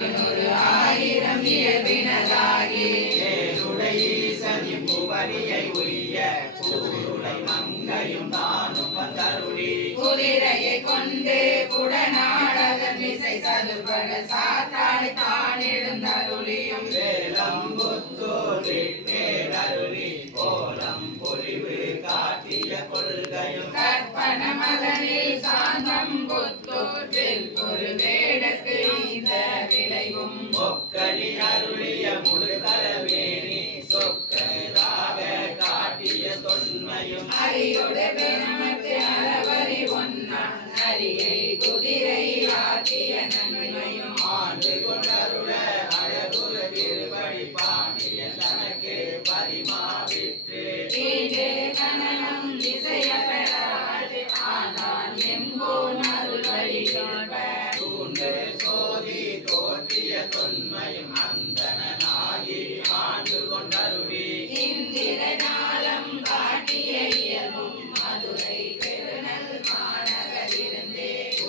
ஆயிரம் இயல்பினதாகி ஏழுடையீசனி புவனியை உரிய கூருளை மங்கையும் தானும் வந்தருளி குதிரையை கொண்டு குடநாடகன் இசை சதுபட சாத்தாளை தான் எழுந்தருளியும் வேலம் புத்தோடு நேரருளி கோலம் பொலிவு காட்டிய கொள்கையும் கற்பன மதனில் சாந்தம் புத்தோற்றில்